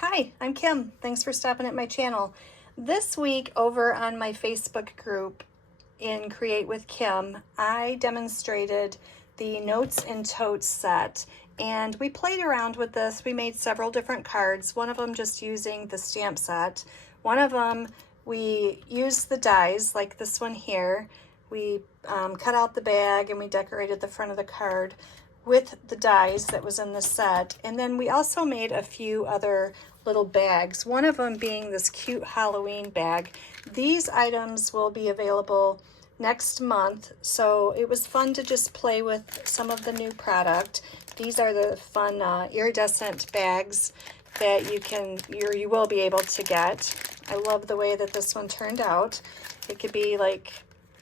Hi, I'm Kim. Thanks for stopping at my channel. This week over on my Facebook group in Create with Kim, I demonstrated the Notes and Totes set, and we played around with this. We made several different cards, one of them just using the stamp set. One of them we used the dies, like this one here. We cut out the bag and we decorated the front of the card with the dies that was in the set. And then we also made a few other little bags, one of them being this cute Halloween bag. These items will be available next month, so it was fun to just play with some of the new product. These are the fun iridescent bags that you will be able to get. I love the way that this one turned out. It could be like,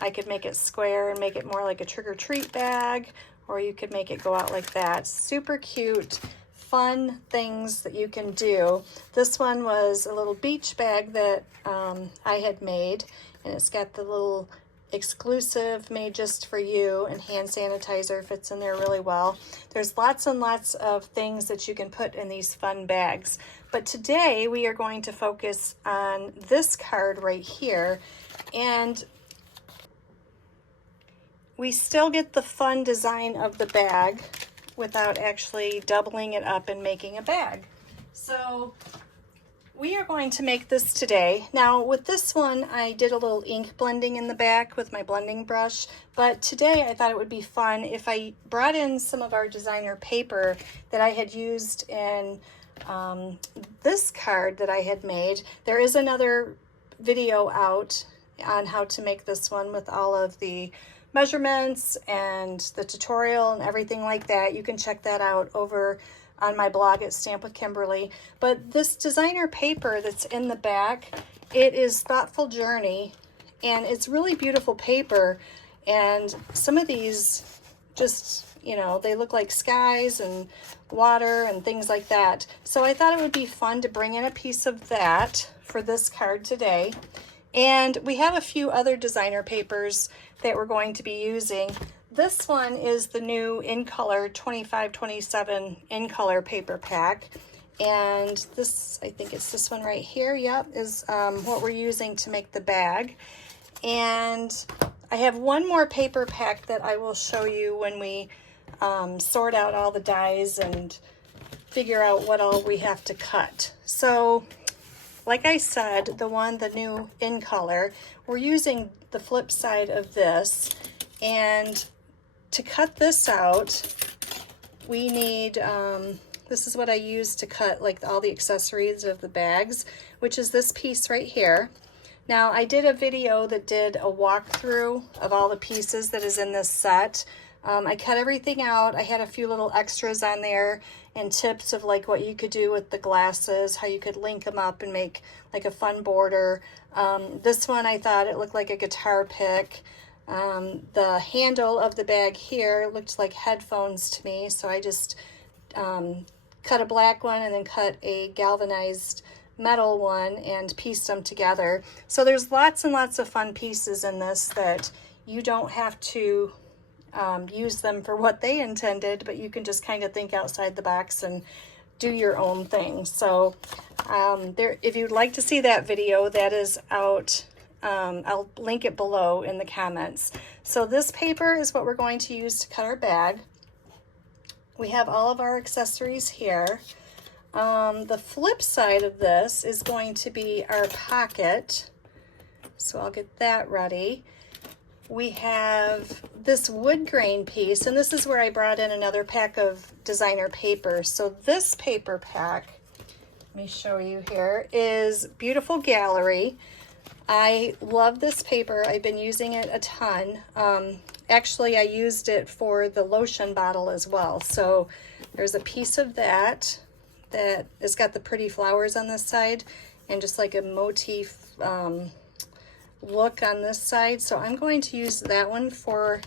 I could make it square and make it more like a trick-or-treat bag, or you could make it go out like that. Super cute, fun things that you can do. This one was a little beach bag that I had made, and it's got the little exclusive made just for you, and hand sanitizer fits in there really well. There's lots and lots of things that you can put in these fun bags. But today we are going to focus on this card right here, and we still get the fun design of the bag without actually doubling it up and making a bag. So we are going to make this today. Now with this one, I did a little ink blending in the back with my blending brush, but today I thought it would be fun if I brought in some of our designer paper that I had used in this card that I had made. There is another video out on how to make this one with all of the measurements and the tutorial and everything like that. You can check that out over on my blog at Stamp with Kimberly. But this designer paper that's in the back, it is Thoughtful Journey, and it's really beautiful paper. And some of these just, you know, they look like skies and water and things like that. So I thought it would be fun to bring in a piece of that for this card today. And we have a few other designer papers that we're going to be using. This one is the new In Color 2527 In Color paper pack. And this, I think it's this one right here, yep, is what we're using to make the bag. And I have one more paper pack that I will show you when we sort out all the dies and figure out what all we have to cut. So like I said, the new In Color, we're using the flip side of this, and to cut this out, we need, this is what I use to cut like all the accessories of the bags, which is this piece right here. Now I did a video that did a walkthrough of all the pieces that is in this set. I cut everything out. I had a few little extras on there and tips of like what you could do with the glasses, how you could link them up and make like a fun border. This one, I thought it looked like a guitar pick. The handle of the bag here looked like headphones to me, so I just cut a black one and then cut a galvanized metal one and pieced them together. So there's lots and lots of fun pieces in this that you don't have to use them for what they intended, but you can just kind of think outside the box and do your own thing. So if you'd like to see that video, that is out. I'll link it below in the comments. So this paper is what we're going to use to cut our bag. We have all of our accessories here. The flip side of this is going to be our pocket. So I'll get that ready. We have this wood grain piece, and this is where I brought in another pack of designer paper. So this paper pack, let me show you here, is Beautiful Gallery. I love this paper. I've been using it a ton. Actually, I used it for the lotion bottle as well. So there's a piece of that has got the pretty flowers on this side and just like a motif look on this side. So I'm going to use that one for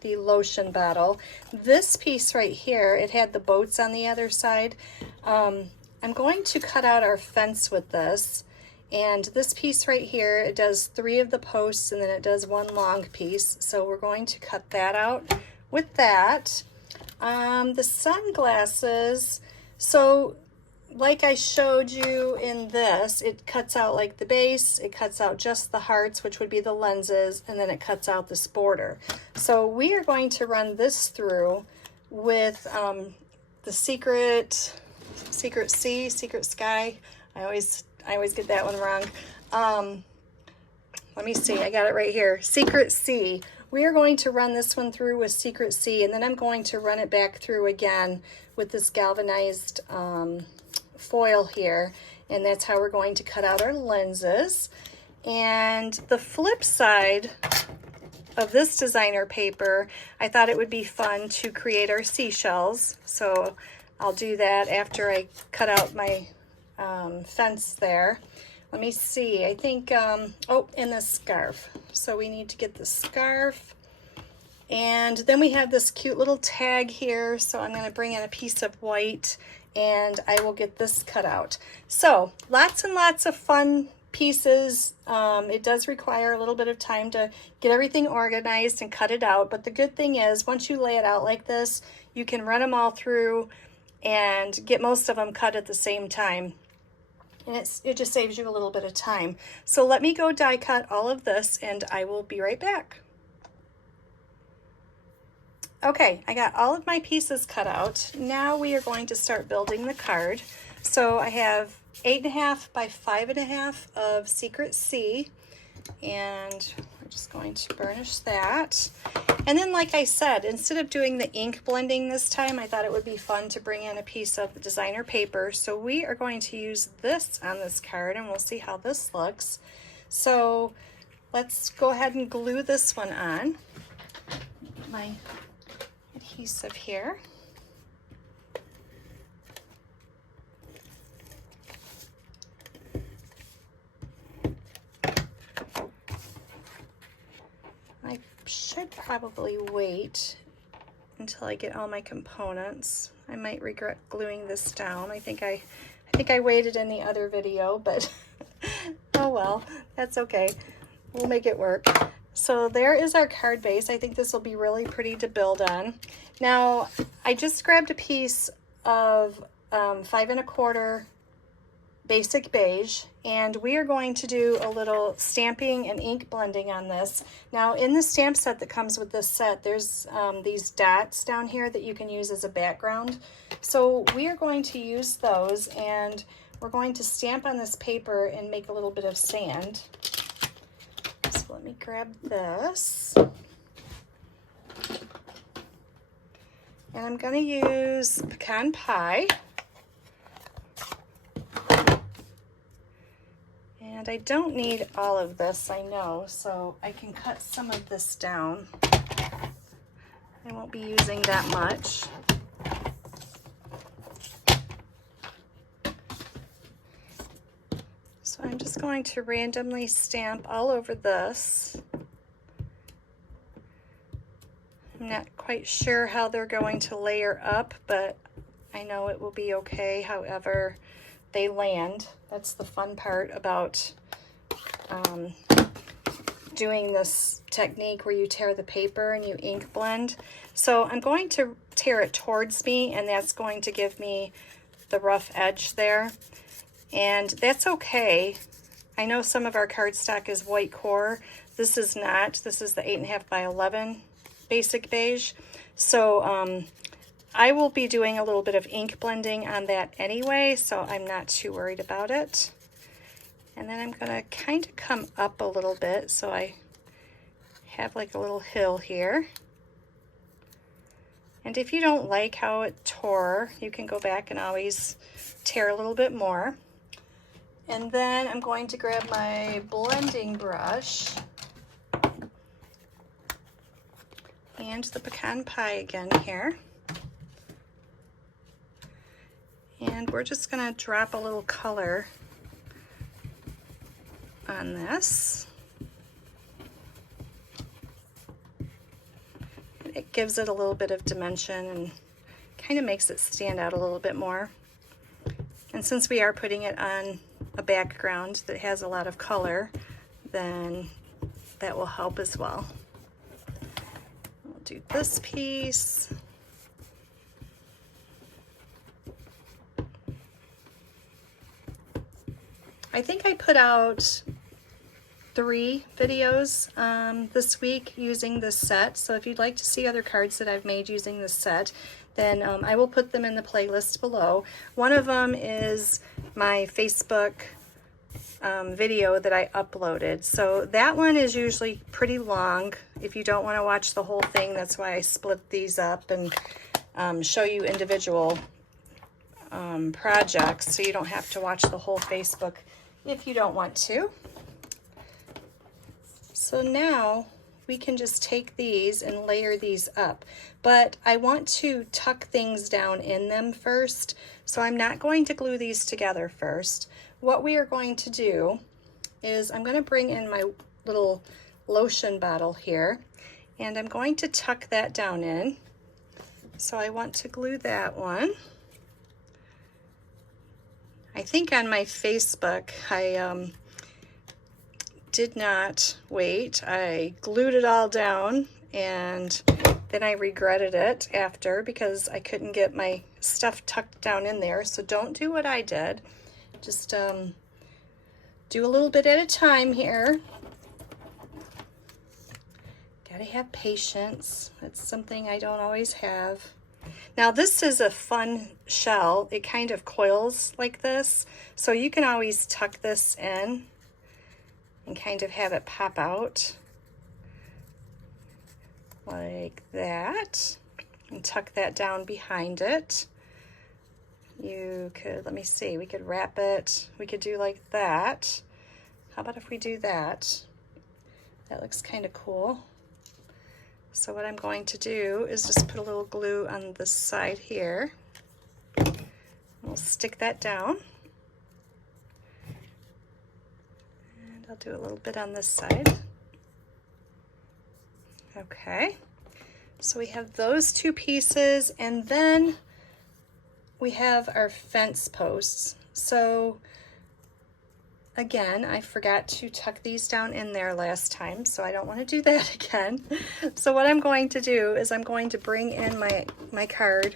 the lotion bottle. This piece right here, it had the boats on the other side. I'm going to cut out our fence with this. And this piece right here, it does 3 of the posts and then it does 1 long piece. So we're going to cut that out with that. The sunglasses, so like I showed you in this, it cuts out like the base, it cuts out just the hearts, which would be the lenses, and then it cuts out this border. So we are going to run this through with the Secret Sea, Secret Sky. I always get that one wrong. Let me see, I got it right here. Secret Sea. We are going to run this one through with Secret Sea, and then I'm going to run it back through again with this galvanized foil here, and that's how we're going to cut out our lenses. And the flip side of this designer paper, I thought it would be fun to create our seashells. So I'll do that after I cut out my fence there. Let me see, I think, oh, and the scarf. So we need to get the scarf. And then we have this cute little tag here. So I'm gonna bring in a piece of white and I will get this cut out. So lots and lots of fun pieces. It does require a little bit of time to get everything organized and cut it out. But the good thing is once you lay it out like this, you can run them all through and get most of them cut at the same time. And it just saves you a little bit of time. So let me go die cut all of this and I will be right back. Okay, I got all of my pieces cut out. Now we are going to start building the card. So I have 8.5 by 5.5 of Secret Sea, and we're just going to burnish that. And then, like I said, instead of doing the ink blending this time, I thought it would be fun to bring in a piece of the designer paper. So we are going to use this on this card, and we'll see how this looks. So let's go ahead and glue this one on. My adhesive here. I should probably wait until I get all my components. I might regret gluing this down. I think I waited in the other video, but oh well, that's okay. We'll make it work. So there is our card base. I think this will be really pretty to build on. Now, I just grabbed a piece of 5 1/4 basic beige, and we are going to do a little stamping and ink blending on this. Now, in the stamp set that comes with this set, there's these dots down here that you can use as a background. So we are going to use those, and we're going to stamp on this paper and make a little bit of sand. So let me grab this. And I'm going to use pecan pie. And I don't need all of this, I know, so I can cut some of this down. I won't be using that much. So I'm just going to randomly stamp all over this. I'm not quite sure how they're going to layer up, but I know it will be okay however they land. That's the fun part about doing this technique where you tear the paper and you ink blend. So I'm going to tear it towards me, and that's going to give me the rough edge there. And that's okay. I know some of our cardstock is white core. This is not. This is the 8.5 by 11 basic beige. So I will be doing a little bit of ink blending on that anyway, so I'm not too worried about it. And then I'm going to kind of come up a little bit so I have like a little hill here. And if you don't like how it tore, you can go back and always tear a little bit more. And then I'm going to grab my blending brush and the pecan pie again here. And we're just going to drop a little color on this. It gives it a little bit of dimension and kind of makes it stand out a little bit more. And since we are putting it on a background that has a lot of color, then that will help as well. We'll do this piece. I think I put out 3 videos this week using this set. So if you'd like to see other cards that I've made using this set, then I will put them in the playlist below. One of them is my Facebook video that I uploaded. So that one is usually pretty long. If you don't want to watch the whole thing, that's why I split these up and show you individual projects, so you don't have to watch the whole Facebook if you don't want to. So now we can just take these and layer these up, but I want to tuck things down in them first, so I'm not going to glue these together first. What we are going to do is I'm going to bring in my little lotion bottle here, and I'm going to tuck that down in. So I want to glue that one. I think on my Facebook I did not wait. I glued it all down, and then I regretted it after because I couldn't get my stuff tucked down in there. So don't do what I did. Just do a little bit at a time here. Gotta have patience. That's something I don't always have. Now this is a fun shell. It kind of coils like this, so you can always tuck this in and kind of have it pop out like that, and tuck that down behind it. You could, let me see, we could wrap it, we could do like that. How about if we do that? That looks kind of cool. So what I'm going to do is just put a little glue on this side here. We'll stick that down. And I'll do a little bit on this side. Okay, so we have those 2 pieces, and then we have our fence posts. So again, I forgot to tuck these down in there last time, so I don't want to do that again. So what I'm going to do is I'm going to bring in my card,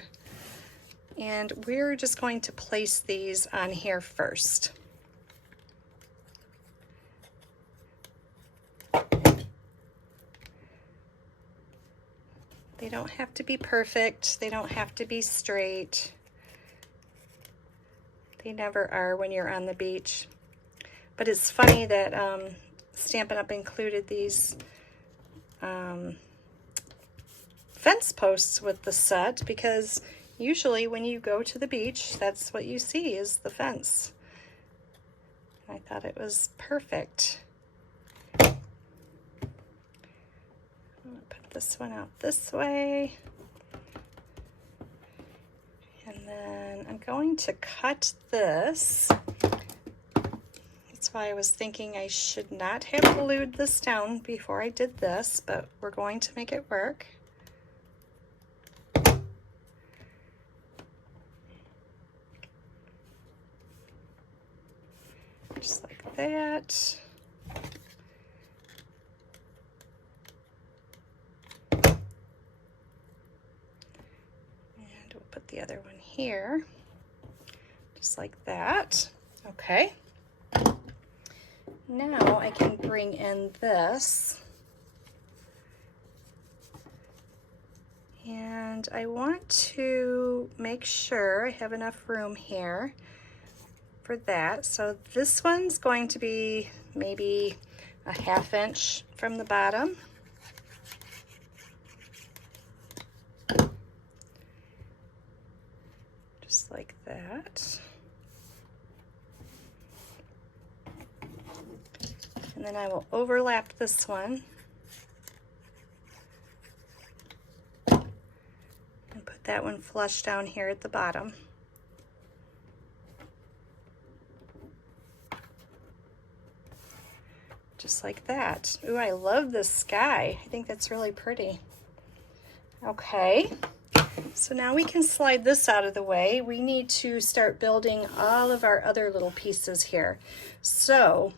and we're just going to place these on here first. They don't have to be perfect. They don't have to be straight. They never are when you're on the beach. But it's funny that Stampin' Up! Included these fence posts with the set, because usually when you go to the beach, that's what you see is the fence. I thought it was perfect. I'm going to put this one out this way. And then I'm going to cut this. That's why I was thinking I should not have glued this down before I did this, but we're going to make it work. Just like that. And we'll put the other one here, just like that. Okay. Now I can bring in this, and I want to make sure I have enough room here for that. So this one's going to be maybe a 1/2 inch from the bottom. Just like that. And then I will overlap this one and put that one flush down here at the bottom. Just like that. Ooh, I love this sky. I think that's really pretty. Okay, so now we can slide this out of the way. We need to start building all of our other little pieces here. So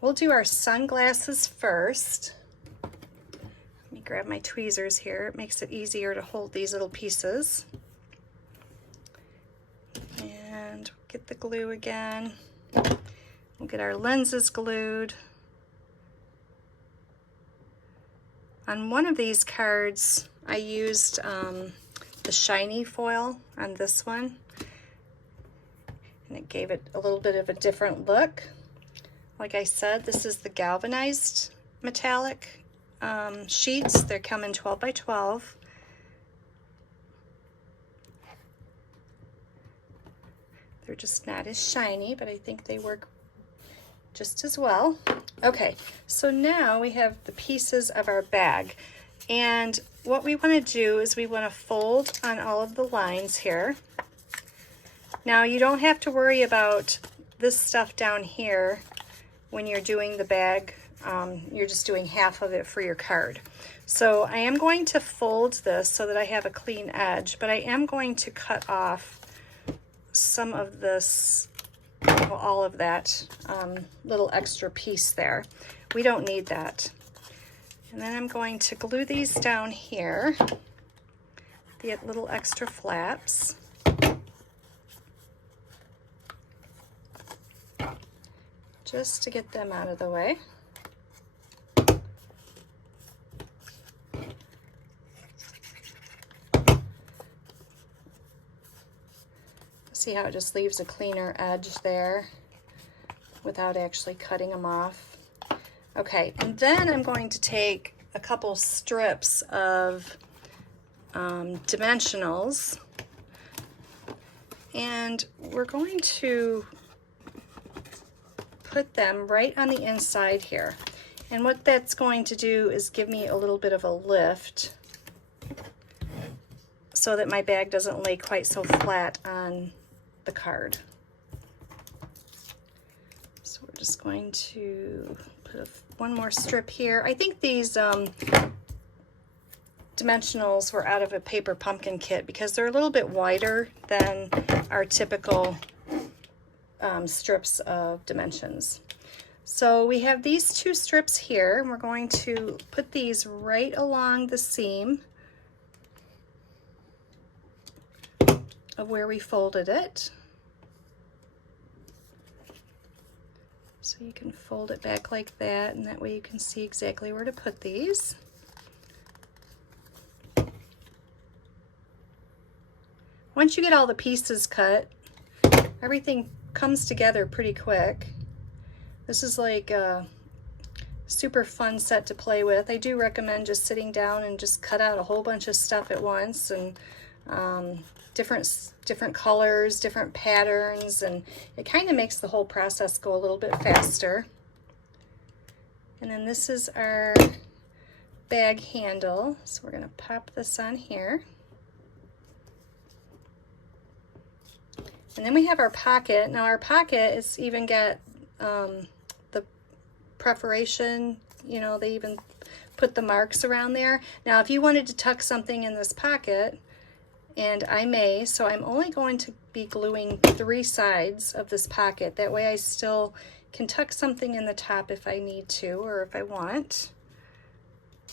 we'll do our sunglasses first. Let me grab my tweezers here. It makes it easier to hold these little pieces. And get the glue again. We'll get our lenses glued. On one of these cards, I used the shiny foil on this one, and it gave it a little bit of a different look. Like I said, this is the galvanized metallic sheets. They come in 12 by 12. They're just not as shiny, but I think they work just as well. Okay, so now we have the pieces of our bag. And what we want to do is we want to fold on all of the lines here. Now you don't have to worry about this stuff down here when you're doing the bag. You're just doing half of it for your card. So I am going to fold this so that I have a clean edge, but I am going to cut off some of this, well, all of that little extra piece there. We don't need that. And then I'm going to glue these down here, the little extra flaps. Just to get them out of the way. See how it just leaves a cleaner edge there without actually cutting them off. Okay, and then I'm going to take a couple strips of dimensionals, and we're going to put them right on the inside here. And what that's going to do is give me a little bit of a lift so that my bag doesn't lay quite so flat on the card. So we're just going to put one more strip here. I think these dimensionals were out of a paper pumpkin kit because they're a little bit wider than our typical strips of dimensions. So we have these two strips here, and we're going to put these right along the seam of where we folded it. So you can fold it back like that, and that way you can see exactly where to put these. Once you get all the pieces cut, everything comes together pretty quick. This is like a super fun set to play with. I do recommend just sitting down and just cut out a whole bunch of stuff at once, and different colors, different patterns, and it kind of makes the whole process go a little bit faster. And then this is our bag handle, so we're going to pop this on here. And then we have our pocket. Now our pocket is even got the perforation, you know, they even put the marks around there. Now if you wanted to tuck something in this pocket, and I may, so I'm only going to be gluing 3 sides of this pocket. That way I still can tuck something in the top if I need to, or if I want.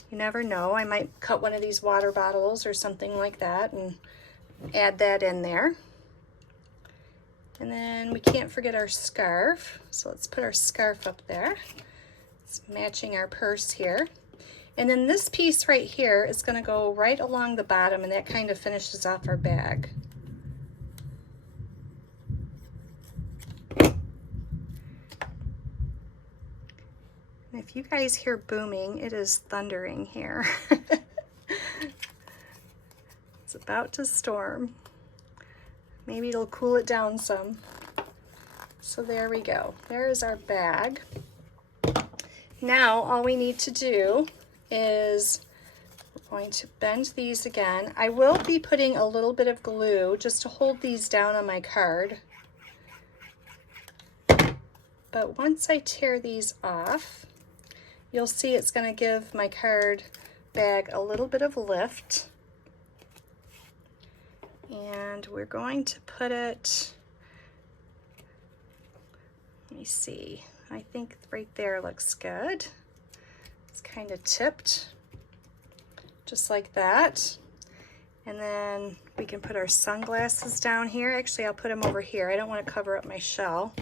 You never know, I might cut one of these water bottles or something like that and add that in there. And then we can't forget our scarf. So let's put our scarf up there. It's matching our purse here. And then this piece right here is going to go right along the bottom, and that kind of finishes off our bag. And if you guys hear booming, it is thundering here. It's about to storm. Maybe it'll cool it down some. So there we go. There is our bag. Now all we need to do is we're going to bend these again. I will be putting a little bit of glue just to hold these down on my card. But once I tear these off, you'll see it's going to give my card bag a little bit of lift. And we're going to put it, let me see, I think right there looks good. It's kind of tipped, just like that. And then we can put our sunglasses down here. Actually, I'll put them over here. I don't want to cover up my shell.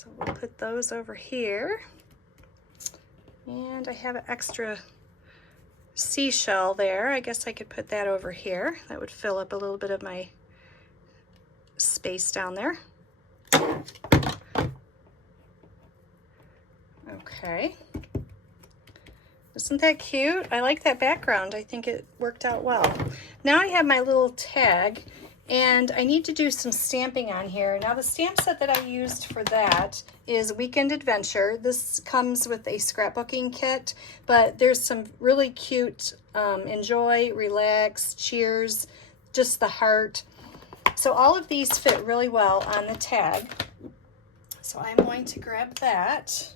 So we'll put those over here. And I have an extra seashell there. I guess I could put that over here. That would fill up a little bit of my space down there. Okay. Isn't that cute? I like that background. I think it worked out well. Now I have my little tag, and I need to do some stamping on here. Now the stamp set that I used for that is Weekend Adventure. This comes with a scrapbooking kit, but there's some really cute enjoy, relax, cheers, just the heart. So all of these fit really well on the tag. So I'm going to grab that.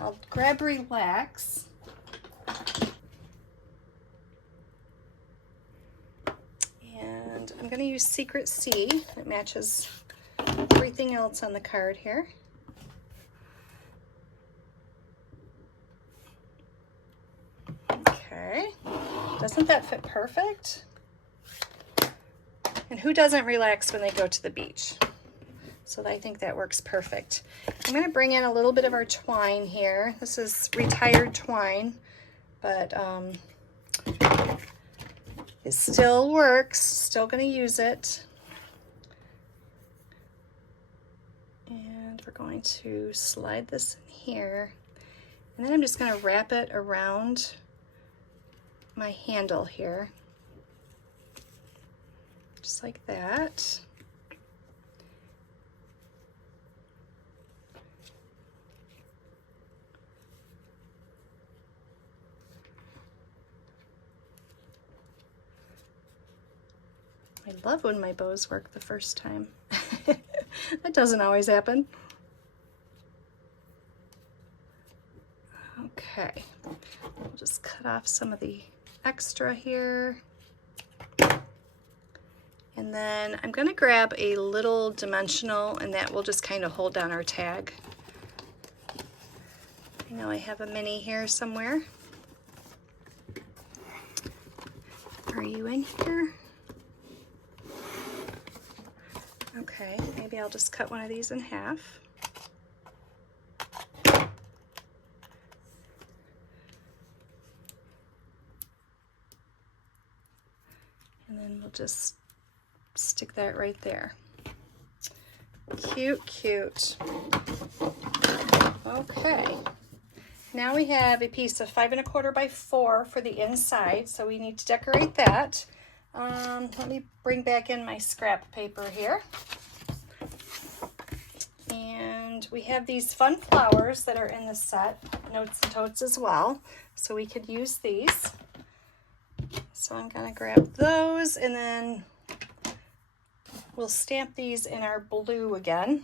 I'll grab relax. And I'm going to use Secret C. It matches everything else on the card here. Okay. Doesn't that fit perfect? And who doesn't relax when they go to the beach? So I think that works perfect. I'm going to bring in a little bit of our twine here. This is retired twine, but it still works. Still going to use it. And we're going to slide this in here. And then I'm just going to wrap it around my handle here. Just like that. I love when my bows work the first time. That doesn't always happen. Okay, we'll just cut off some of the extra here. And then I'm going to grab a little dimensional, and that will just kind of hold down our tag. I know I have a mini here somewhere. Are you in here? Okay, maybe I'll just cut one of these in half. And then we'll just stick that right there. Cute, cute. Okay. Now we have a piece of 5 1/4 by 4 for the inside, so we need to decorate that. Let me bring back in my scrap paper here. And we have these fun flowers that are in the set, Notes and Totes as well, so we could use these. So I'm going to grab those, and then we'll stamp these in our blue again.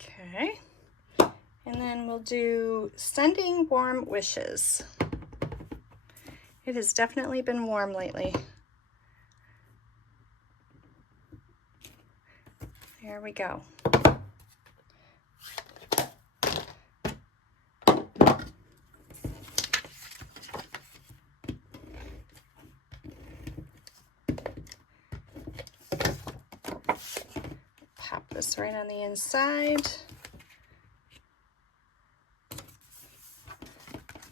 Okay, and then we'll do Sending Warm Wishes. It has definitely been warm lately. There we go. Pop this right on the inside.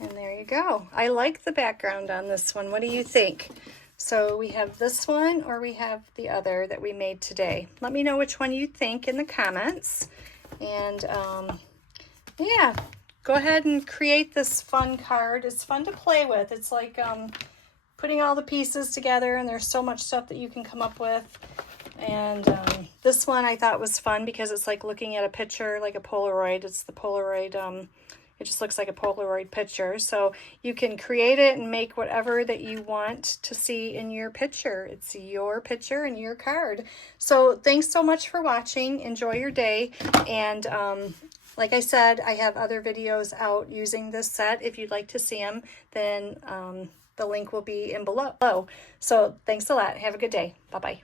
And there you go. I like the background on this one. What do you think? So we have this one, or we have the other that we made today. Let me know which one you think in the comments. And yeah, go ahead and create this fun card. It's fun to play with. It's like putting all the pieces together, and there's so much stuff that you can come up with. And this one I thought was fun because it's like looking at a picture, like a Polaroid. It's the Polaroid, it just looks like a Polaroid picture. So you can create it and make whatever that you want to see in your picture. It's your picture and your card. So thanks so much for watching. Enjoy your day. And like I said, I have other videos out using this set. If you'd like to see them, then the link will be in below. So thanks a lot. Have a good day. Bye-bye.